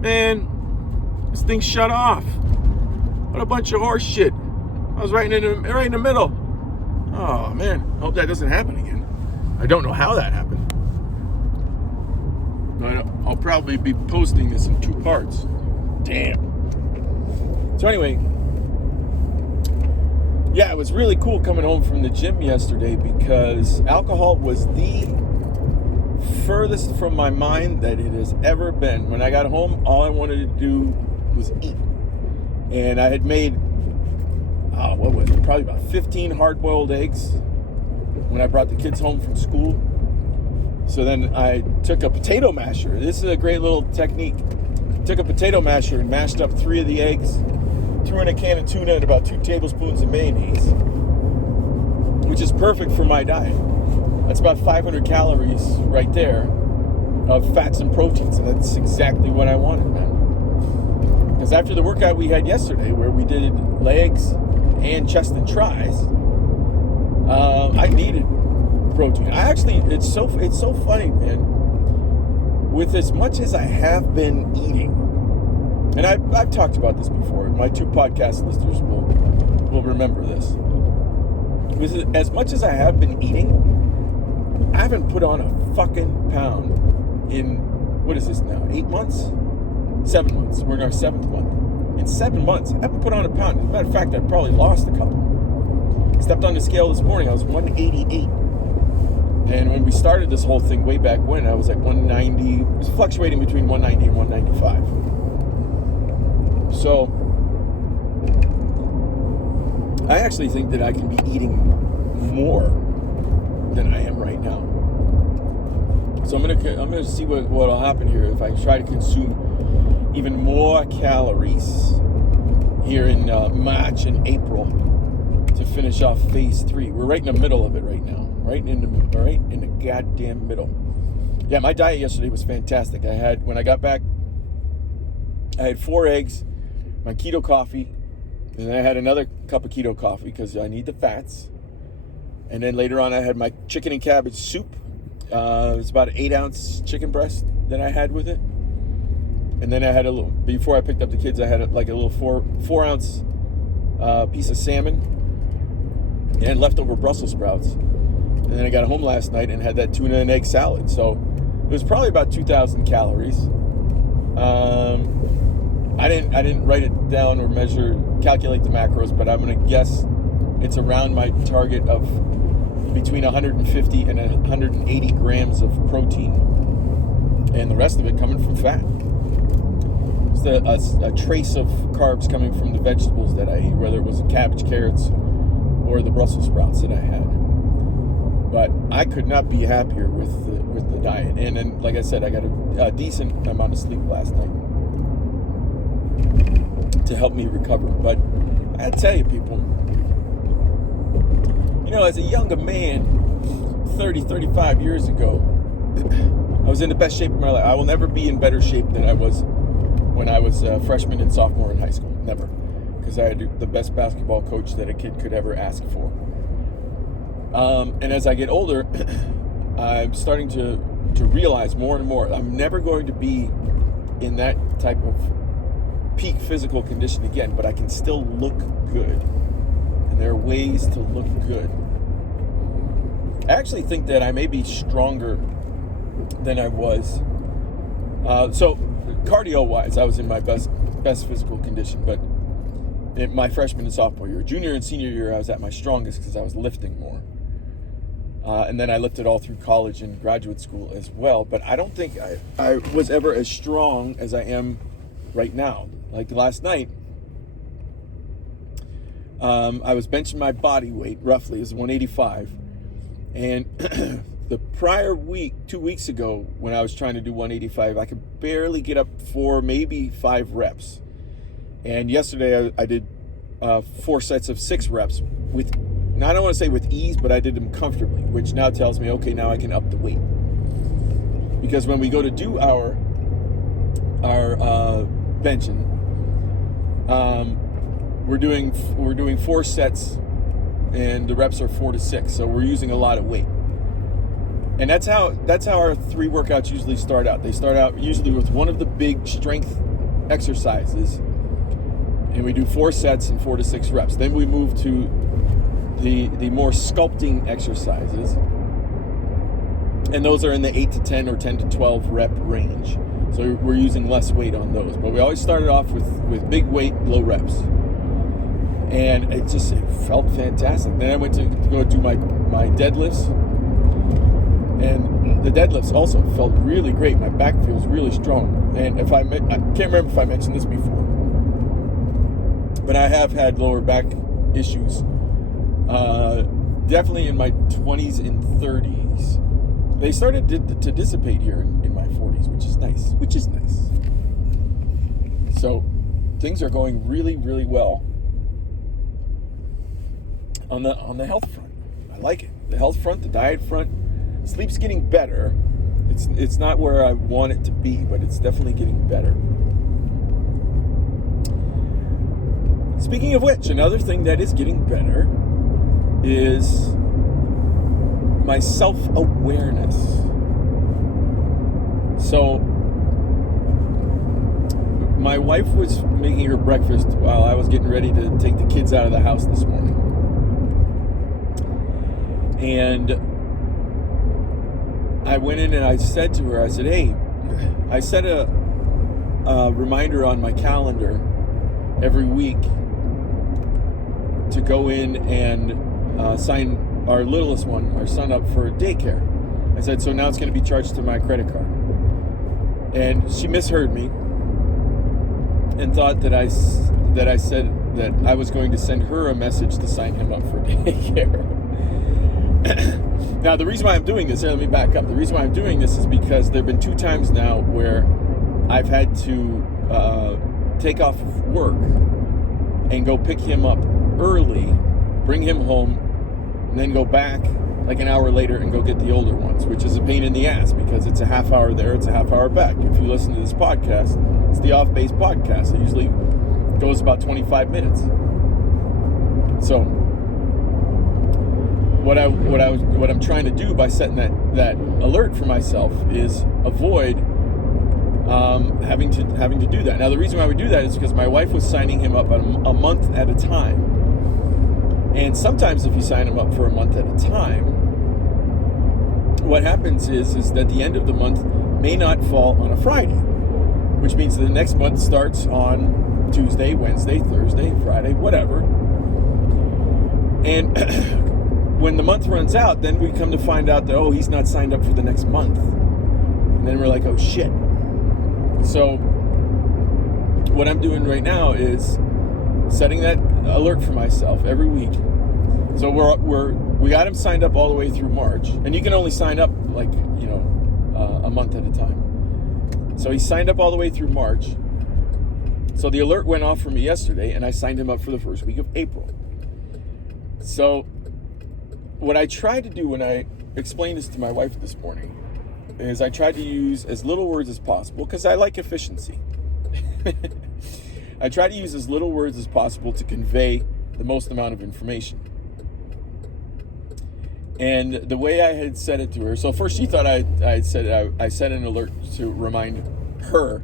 Man, this thing shut off. What a bunch of horse shit. I was right in the middle. Oh man, hope that doesn't happen again. I don't know how that happened. But I'll probably be posting this in 2 parts. Damn. So anyway, yeah, it was really cool coming home from the gym yesterday because alcohol was the furthest from my mind that it has ever been. When I got home, all I wanted to do was eat. And I had made, what was it, probably about 15 hard-boiled eggs when I brought the kids home from school. So then I took a potato masher. This is a great little technique. Took a potato masher and mashed up 3 of the eggs, threw in a can of tuna and about 2 tablespoons of mayonnaise, which is perfect for my diet. That's about 500 calories right there of fats and proteins, and that's exactly what I wanted, man. Because after the workout we had yesterday, where we did legs and chest and tries, I needed protein. It's so funny, man. With as much as I have been eating, and I've talked about this before, my 2 podcast listeners will remember this. With as much as I have been eating, I haven't put on a fucking pound in, what is this now, 8 months? 7 months. We're in our 7th month. In 7 months, I haven't put on a pound. As a matter of fact, I probably lost a couple. Stepped on the scale this morning, I was 188. And when we started this whole thing way back when, I was like 190. It was fluctuating between 190 and 195. So, I actually think that I can be eating more than I am right now. So I'm gonna see what'll happen here if I try to consume even more calories here in March and April to finish off phase 3. We're right in the middle of it right now. Right in the goddamn middle. Yeah, my diet yesterday was fantastic. When I got back, I had 4 eggs, my keto coffee, and then I had another cup of keto coffee because I need the fats. And then later on, I had my chicken and cabbage soup. It was about an 8-ounce chicken breast that I had with it. And then I had before I picked up the kids, I had like a little 4-ounce piece of salmon and leftover Brussels sprouts. And then I got home last night and had that tuna and egg salad. So it was probably about 2,000 calories. I didn't write it down or calculate the macros, but I'm gonna guess it's around my target of between 150 and 180 grams of protein, and the rest of it coming from fat. It's a trace of carbs coming from the vegetables that I ate, whether it was cabbage, carrots, or the Brussels sprouts that I had. But I could not be happier with the diet. And then, like I said, I got a decent amount of sleep last night to help me recover. But I tell you, people, as a younger man, 30, 35 years ago, I was in the best shape of my life. I will never be in better shape than I was when I was a freshman and sophomore in high school. Never. Because I had the best basketball coach that a kid could ever ask for. And as I get older, I'm starting to realize more and more I'm never going to be in that type of peak physical condition again, but I can still look good. And there are ways to look good. I actually think that I may be stronger than I was. So cardio-wise, I was in my best physical condition, but in my freshman and sophomore year. Junior and senior year, I was at my strongest because I was lifting more. And then I lifted all through college and graduate school as well. But I don't think I was ever as strong as I am right now. Like last night, I was benching my body weight, roughly, it was 185. And the prior week, 2 weeks ago, when I was trying to do 185, I could barely get up 4, maybe 5 reps. And yesterday I did 4 sets of 6 reps with, now I don't want to say with ease, but I did them comfortably, which now tells me, okay, now I can up the weight. Because when we go to do our benching, we're doing 4 sets, and the reps are 4 to 6, so we're using a lot of weight. And that's how our 3 workouts usually start out. They start out usually with one of the big strength exercises, and we do 4 sets and 4 to 6 reps. Then we move to the more sculpting exercises, and those are in the 8 to 10 or 10 to 12 rep range. So we're using less weight on those, but we always started off with big weight, low reps, and it felt fantastic. Then I went to go do my deadlifts, and the deadlifts also felt really great. My back feels really strong, and I can't remember if I mentioned this before, but I have had lower back issues, definitely in my 20s and 30s. They started to dissipate here in my 40s, which is nice. So things are going really, really well on the health front. I like it. The health front, the diet front. Sleep's getting better. It's not where I want it to be, but it's definitely getting better. Speaking of which, another thing that is getting better is my self-awareness. So my wife was making her breakfast while I was getting ready to take the kids out of the house this morning. And I went in and I said to her, I said, hey, I set a reminder on my calendar every week to go in and sign our littlest one, our son, up for daycare. I said, so now it's going to be charged to my credit card. And she misheard me and thought that I said that I was going to send her a message to sign him up for daycare. Now, the reason why I'm doing this, let me back up. The reason why I'm doing this is because there have been 2 times now where I've had to take off work and go pick him up early, bring him home, and then go back like an hour later and go get the older ones, which is a pain in the ass because it's a half hour there, it's a half hour back. If you listen to this podcast, it's the Off-Base podcast. It usually goes about 25 minutes. So what I'm trying to do by setting that alert for myself is avoid having to do that. Now, the reason why we do that is because my wife was signing him up a month at a time. And sometimes if you sign them up for a month at a time, what happens is that the end of the month may not fall on a Friday, which means the next month starts on Tuesday, Wednesday, Thursday, Friday, whatever. And when the month runs out, then we come to find out that, oh, he's not signed up for the next month. And then we're like, oh, shit. So what I'm doing right now is setting that alert for myself every week. So we got him signed up all the way through March, and you can only sign up like a month at a time. So he signed up all the way through March. So the alert went off for me yesterday, and I signed him up for the first week of April. So what I tried to do when I explained this to my wife this morning is I tried to use as little words as possible because I like efficiency. I try to use as little words as possible to convey the most amount of information. And the way I had said it to her, so first she thought I set an alert to remind her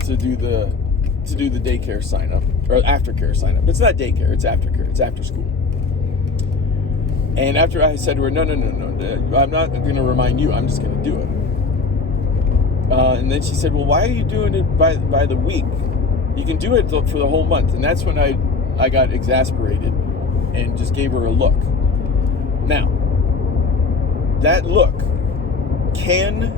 to do the daycare sign up or aftercare sign up. It's not daycare, it's aftercare, it's after school. And after I said to her, no, I'm not going to remind you, I'm just going to do it. And then she said, well, why are you doing it by the week? You can do it for the whole month. And that's when I got exasperated and just gave her a look. Now, that look can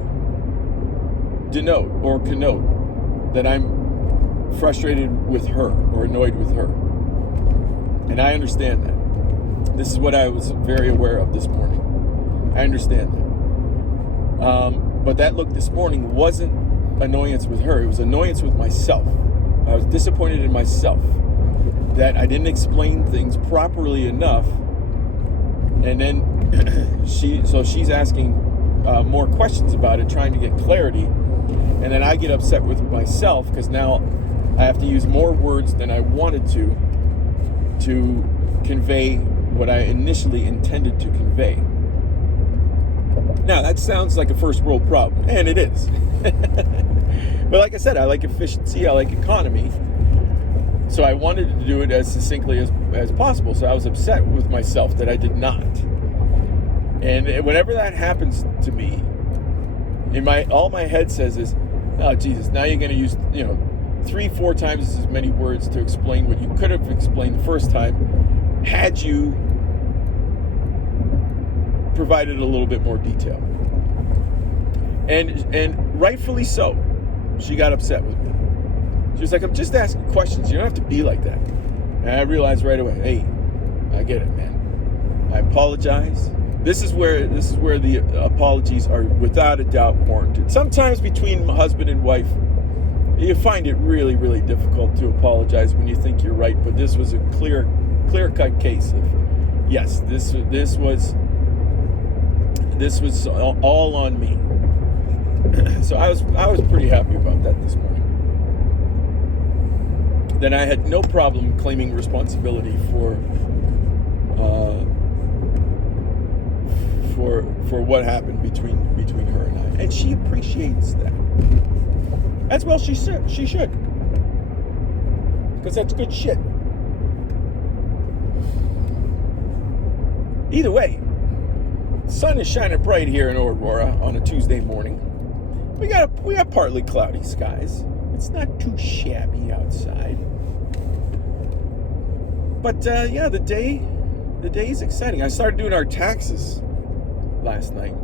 denote or connote that I'm frustrated with her or annoyed with her. And I understand that. This is what I was very aware of this morning. I understand that. But that look this morning wasn't annoyance with her. It was annoyance with myself. I was disappointed in myself that I didn't explain things properly enough. And then she's asking more questions about it, trying to get clarity. And then I get upset with myself because now I have to use more words than I wanted to convey what I initially intended to convey. Now, that sounds like a first world problem, and it is. But like I said, I like efficiency, I like economy. So I wanted to do it as succinctly as possible. So I was upset with myself that I did not. And whenever that happens to me, all my head says is, oh Jesus, now you're going to use 3-4 times as many words to explain what you could have explained the first time had you provided a little bit more detail. And rightfully so, she got upset with me. She was like, I'm just asking questions. You don't have to be like that. And I realized right away, hey, I get it, man. I apologize. This is where the apologies are without a doubt warranted. Sometimes between husband and wife, you find it really, really difficult to apologize when you think you're right. But this was a clear-cut case of, yes, this was all on me. So I was pretty happy about that this morning. Then I had no problem claiming responsibility for what happened between her and I, and she appreciates that. As well, she should, because that's good shit. Either way, sun is shining bright here in Aurora on a Tuesday morning. We got partly cloudy skies. It's not too shabby outside. But yeah, the day is exciting. I started doing our taxes last night.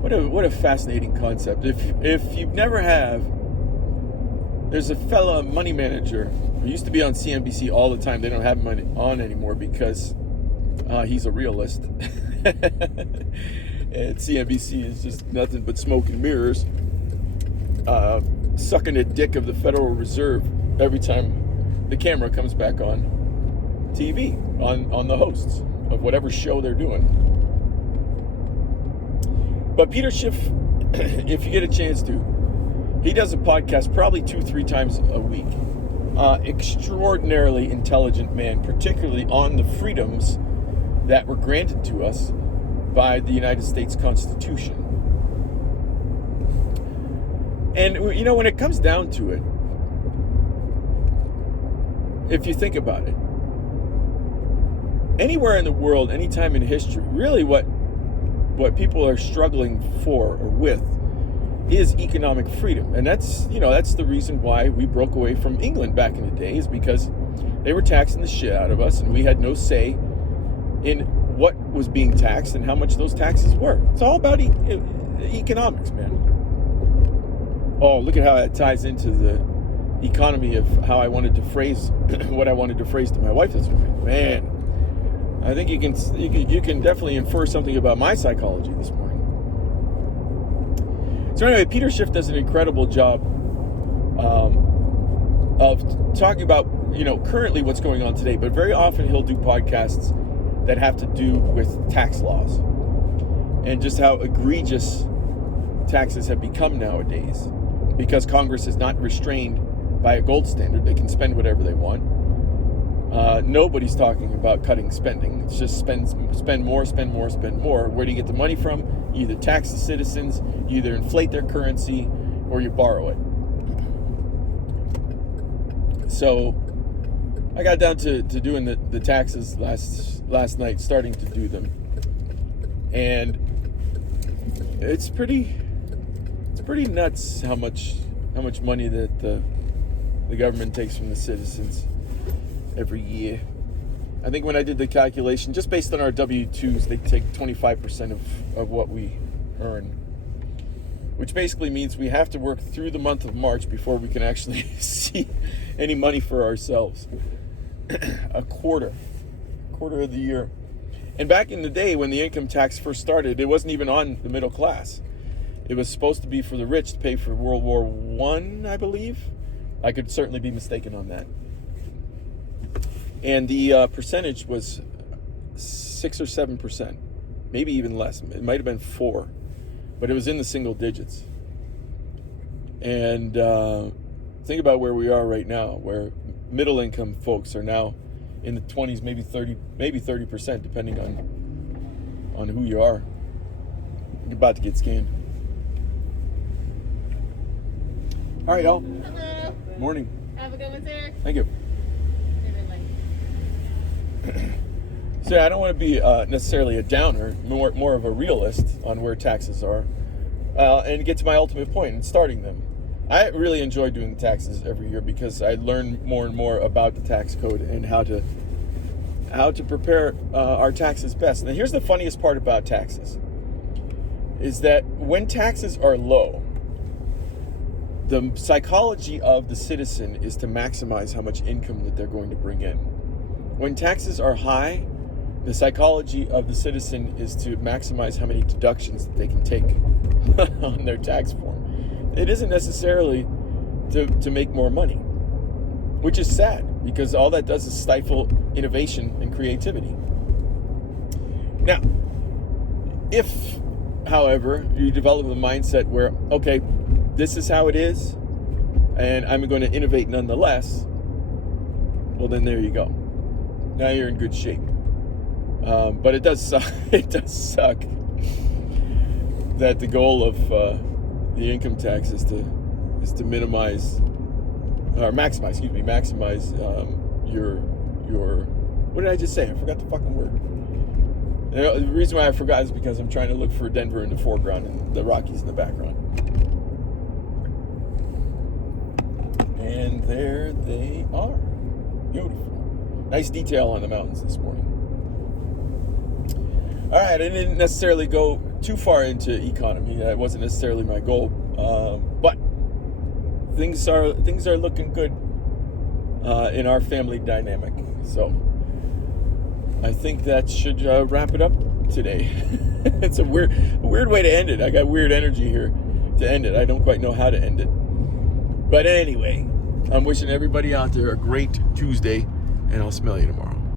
What a fascinating concept. If you've never have, there's a fella money manager who used to be on CNBC all the time. They don't have him on anymore because he's a realist. And CNBC is just nothing but smoke and mirrors, sucking the dick of the Federal Reserve every time the camera comes back on TV, on the hosts of whatever show they're doing. But Peter Schiff, if you get a chance to, he does a podcast probably 2-3 times a week. Extraordinarily intelligent man, particularly on the freedoms that were granted to us by the United States Constitution. And, when it comes down to it, if you think about it, anywhere in the world, anytime in history, really what people are struggling for or with is economic freedom. And that's the reason why we broke away from England back in the day, is because they were taxing the shit out of us and we had no say in what was being taxed and how much those taxes were. It's all about economics, man. Oh, look at how that ties into the economy of how I wanted to phrase what I wanted to phrase to my wife this morning. Man, I think you can definitely infer something about my psychology this morning. So anyway, Peter Schiff does an incredible job of talking about currently what's going on today, but very often he'll do podcasts that have to do with tax laws and just how egregious taxes have become nowadays because Congress is not restrained by a gold standard. They can spend whatever they want. Nobody's talking about cutting spending. It's just spend more. Where do you get the money from? You either tax the citizens, you either inflate their currency, or you borrow it. So I got down to doing the taxes last night, starting to do them, and it's pretty nuts how much money that the government takes from the citizens every year. I think when I did the calculation, just based on our W-2s, they take 25% of what we earn, which basically means we have to work through the month of March before we can actually see any money for ourselves. A quarter of the year. And back in the day when the income tax first started, it wasn't even on the middle class. It was supposed to be for the rich to pay for World War I believe. I could certainly be mistaken on that. And the percentage was 6 or 7%, maybe even less. It might have been 4, but it was in the single digits. And think about where we are right now, where middle income folks are now in the 20s, maybe 30%, depending on who you are. You're about to get scanned. All right, y'all. Hello. Morning. Have a good one, sir. Thank you. So I don't want to be necessarily a downer, more of a realist on where taxes are, and get to my ultimate point in starting them. I really enjoy doing taxes every year because I learn more and more about the tax code and how to prepare our taxes best. And here's the funniest part about taxes, is that when taxes are low, the psychology of the citizen is to maximize how much income that they're going to bring in. When taxes are high, the psychology of the citizen is to maximize how many deductions that they can take on their tax form. It isn't necessarily to make more money, which is sad because all that does is stifle innovation and creativity. Now, if, however, you develop a mindset where, okay, this is how it is, and I'm going to innovate nonetheless, well, then there you go. Now you're in good shape. But it does suck. It does suck that the goal of the income tax is to minimize or maximize. Maximize your. What did I just say? I forgot the fucking word. You know, the reason why I forgot is because I'm trying to look for Denver in the foreground and the Rockies in the background. And there they are. Beautiful. Nice detail on the mountains this morning. All right, I didn't necessarily go too far into economy. That wasn't necessarily my goal, but things are looking good in our family dynamic. So I think that should wrap it up today. It's a weird way to end it. I got weird energy here to end it. I don't quite know how to end it. But anyway, I'm wishing everybody out there a great Tuesday, and I'll smell you tomorrow.